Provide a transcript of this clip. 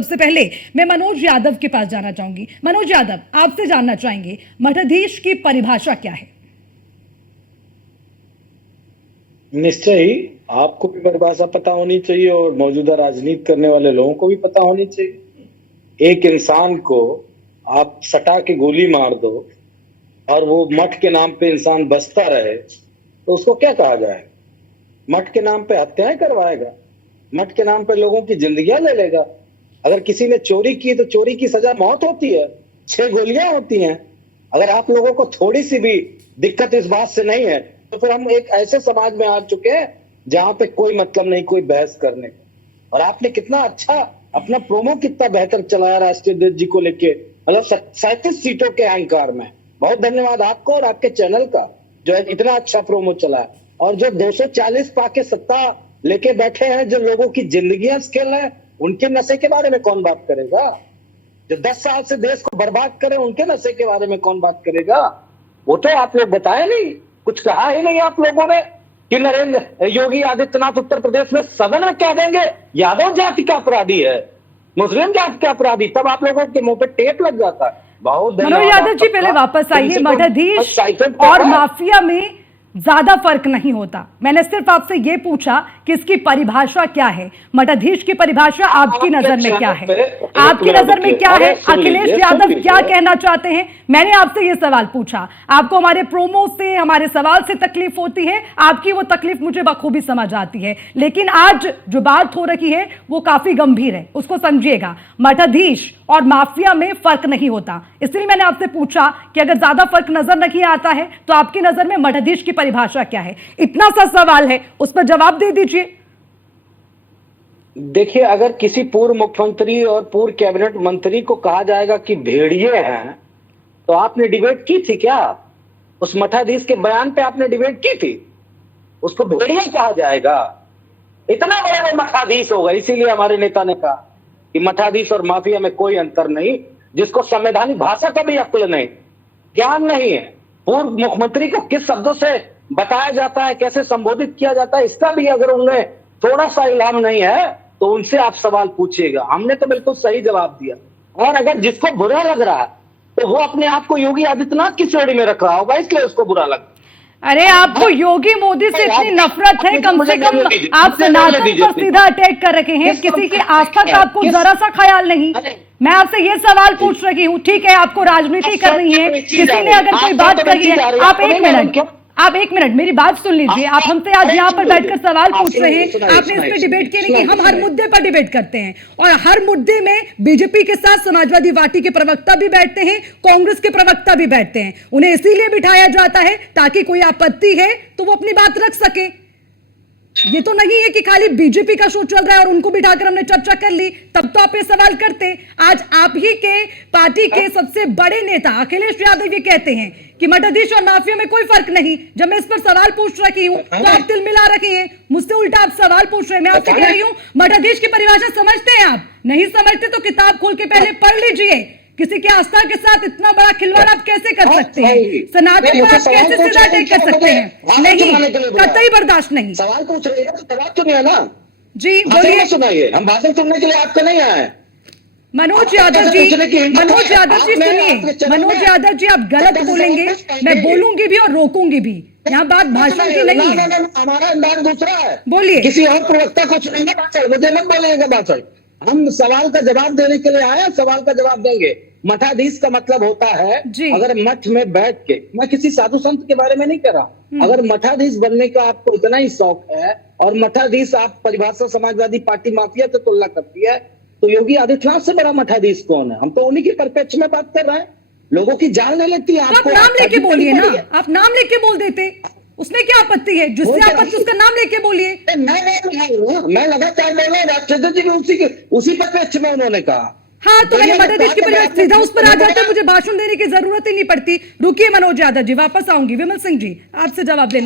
सबसे पहले मैं मनोज यादव के पास जाना चाहूंगी। मनोज यादव, आपसे जानना चाहेंगे मठाधीश की परिभाषा क्या है? निश्चय ही आपको भी परिभाषा पता होनी चाहिए और मौजूदा राजनीति करने वाले लोगों को भी पता होनी चाहिए। एक इंसान को आप सटा के गोली मार दो और वो मठ के नाम पे इंसान बसता रहे तो उसको क्या कहा जाएगा? मठ के नाम पे हत्याएं करवाएगा, मठ के नाम पे लोगों की जिंदगियां ले लेगा। अगर किसी ने चोरी की तो चोरी की सजा मौत होती है, 6 गोलियां होती हैं। अगर आप लोगों को थोड़ी सी भी दिक्कत इस बात से नहीं है तो फिर हम एक ऐसे समाज में आ चुके हैं जहां पे कोई मतलब नहीं कोई बहस करने का। और आपने कितना अच्छा अपना प्रोमो कितना बेहतर चलाया राष्ट्रीय अध्यक्ष जी को लेके, मतलब 37 सीटों के अहंकार में। बहुत धन्यवाद आपको और आपके चैनल का जो इतना अच्छा प्रोमो चला। और जो 240 पाके सत्ता लेके बैठे हैं, जो लोगों की जिंदगियां खेल रहे हैं, उनके नशे के बारे में कौन बात करेगा? जो 10 साल से देश को बर्बाद करे उनके नशे के बारे में कौन बात करेगा? वो तो आप लोग बताए नहीं, कुछ कहा ही नहीं आप लोगों ने कि नरेंद्र योगी आदित्यनाथ उत्तर प्रदेश में सदन में कह देंगे यादव जाति का अपराधी है, मुस्लिम जाति का अपराधी, तब आप लोगों के मुंह पे टेप लग जाता है। बहुत मनोज यादव जी, पहले वापस आइए। मठाधीश और माफिया में ज्यादा फर्क नहीं होता। मैंने सिर्फ आपसे ये पूछा कि इसकी परिभाषा क्या है। मठाधीश की परिभाषा आपकी नजर में क्या है? आपकी नजर में क्या है? अखिलेश यादव क्या कहना चाहते हैं? मैंने आपसे ये सवाल पूछा। आपको हमारे प्रोमो से, हमारे सवाल से तकलीफ होती है, आपकी वो तकलीफ मुझे बखूबी समझ आती है। लेकिन आज जो बात हो रही है वो काफी गंभीर है, उसको समझिएगा। मठाधीश और माफिया में फर्क नहीं होता, इसलिए मैंने आपसे पूछा कि अगर ज्यादा फर्क नजर नहीं आता है तो आपकी नजर में मठाधीश की परिभाषा क्या है? इतना सा सवाल है, उस पर जवाब दे दीजिए। देखिए, अगर किसी पूर्व मुख्यमंत्री और पूर्व कैबिनेट मंत्री को कहा जाएगा कि भेड़िए हैं, तो आपने डिबेट की थी क्या? उस मठाधीश के बयान पे आपने डिबेट की थी? उसको भेड़िए कहा जाएगा? इतना बड़ा मठाधीश होगा। इसीलिए हमारे नेता ने कहा कि मठाधीश और माफिया में कोई अंतर नहीं। जिसको संवैधानिक भाषा का भी अक्ल नहीं, ज्ञान नहीं है, पूर्व मुख्यमंत्री को किस शब्दों से बताया जाता है, कैसे संबोधित किया जाता है, इसका भी अगर उनमें थोड़ा सा इल्हाम नहीं है तो उनसे आप सवाल पूछिएगा। हमने तो बिल्कुल सही जवाब दिया। और अगर जिसको बुरा लग रहा है तो वो अपने आप को योगी आदित्यनाथ की श्रेणी में रख रहा होगा, इसलिए उसको बुरा लग। अरे, आपको योगी मोदी से इतनी नफरत है, कम से कम आप सनातन पर सीधा अटैक कर रखे हैं, किसी की आस्था का आपको जरा सा ख्याल नहीं। मैं आपसे ये सवाल पूछ रही हूँ, ठीक है आपको राजनीति करनी है, किसी ने अगर कोई बात कही है, आप एक मिनट मेरी बात सुन लीजिए। आप हमसे आज यहाँ पर बैठकर सवाल पूछ रहे हैं, आपने इस पर डिबेट किया नहीं कि हम हर मुद्दे पर डिबेट करते हैं, और हर मुद्दे में बीजेपी के साथ समाजवादी पार्टी के प्रवक्ता भी बैठते हैं, कांग्रेस के प्रवक्ता भी बैठते हैं। उन्हें इसीलिए बिठाया जाता है ताकि कोई आपत्ति है तो वो अपनी बात रख सके। ये तो नहीं है कि खाली बीजेपी का शो चल रहा है और उनको बिठाकर हमने चर्चा कर ली, तब तो आप ये सवाल करते। आज आप ही के पार्टी के सबसे बड़े नेता अखिलेश यादव ये कहते हैं कि मठाधीश और माफिया में कोई फर्क नहीं। जब मैं इस पर सवाल पूछ रही हूँ तो आप तिल मिला रखी हैं, मुझसे उल्टा आप सवाल पूछ रहे हैं। मैं आपसे कह रही हूँ, मठाधीश की परिभाषा समझते हैं आप? नहीं समझते तो किताब खोल के पहले पढ़ लीजिए। किसी की आस्था के साथ इतना बड़ा खिलवाड़ आप कैसे कर सकते हैं? सनातन पर आप कैसे सीधा अटैक कर सकते हैं? नहीं, कतई बर्दाश्त नहीं। सवाल पूछ रहे हैं, जवाब सुनिए ना जी, बोलिए। सुनाइए, हम भाषण सुनने के लिए आपके नहीं आए। मनोज यादव जी, मनोज यादव जी सुनिए। मनोज यादव जी, आप गलत बोलेंगे, मैं बोलूंगी भी और रोकूंगी भी। यहाँ बात भाषण की नहीं है। हमारा अंदाज दूसरा है। बोलिए। किसी और प्रवक्ता को चुनेंगे भाषण, मुझे मत बोलेंगे भाषण। हम सवाल का जवाब देने के लिए आए, सवाल का जवाब देंगे। मठाधीश का मतलब होता है, अगर मठ में बैठ के, मैं किसी साधु संत के बारे में नहीं कह रहा, अगर मठाधीश बनने का आपको इतना ही शौक है और मठाधीश आप परिभाषा समाजवादी पार्टी माफिया से तुलना करती है, तो योगी आदित्यनाथ से बड़ा मठाधीश कौन है? हम तो उन्हीं की परिप्रेक्ष्य में बात कर रहे हैं। लोगों की जान ले लेती है। आप नाम लेके बोलिए ना, आप नाम लेके बोल देते, उसमें क्या आपत्ति है? जिससे आपत्ति उसका नाम लेके बोलिए। मैं लगातार बोल रहा हूँ, राष्ट्रपति जी उसी परिप्रेक्ष्य में उन्होंने कहा। हाँ, तो मैंने मठाधीश की परिभाषा सीधा उस पर आ जाते, मुझे भाषण देने की जरूरत ही नहीं पड़ती। रुकिए मनोज यादव जी, वापस आऊंगी। विमल सिंह जी, आपसे जवाब लेना।